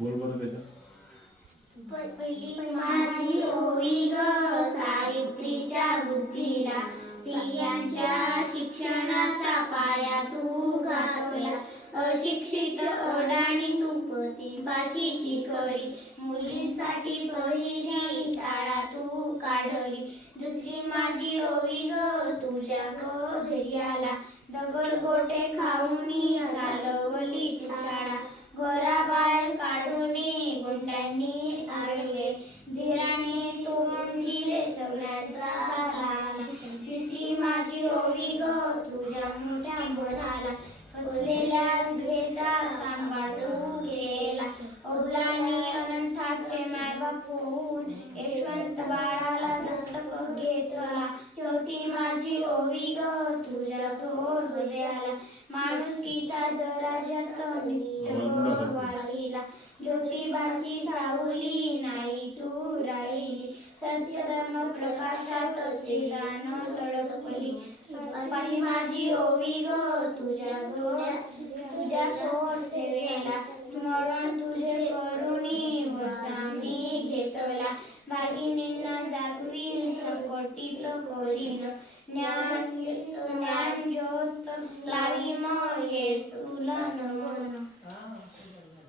बोल बरं त्याच्यात. पहिली माझी ओवी ग सावित्रीच्या बुद्धीला, स्त्रियांच्या शिक्षणाचा पाया तू घातला. अशिक्षित अडाणी तू प्रतिभाशी शिकवली, मुलींसाठी पहिली शाळा तू काढली. दुसरी माझी ओवी ग तुझ्या धैर्याला, दगड गोटे खाऊनी चालवली शाळा. घराबाहेर काढूनी गुंडांनी आणले, धीराने तोंड दिले सगळ्या त्रासाला. तिसरी माझी ओवी ग तुझ्या मोठ्या मनाला, फसलेल्या विधवेचा सांभाळ तू केला. अबलाने अनंताचे मायबाप होऊन यशवंत बाळाला दत्तक घेतला. चौथी माझी ओवी ग तुझ्या थोर हृदयाला, माणुसकीचा जरा जतन वाहिला. ज्योतिबाची सावली नाही तू राहिली, सत्य धर्म प्रकाशात तेजानं तळपली. पाचवी माझी ओवी ग तुझ्या थोर सेवेला, स्मरण तुझे करुणी वसामी घेतला. भागिनींना जागवीन संकटीत करीन, ज्ञान ज्योत लावी मग हे तुला नमन.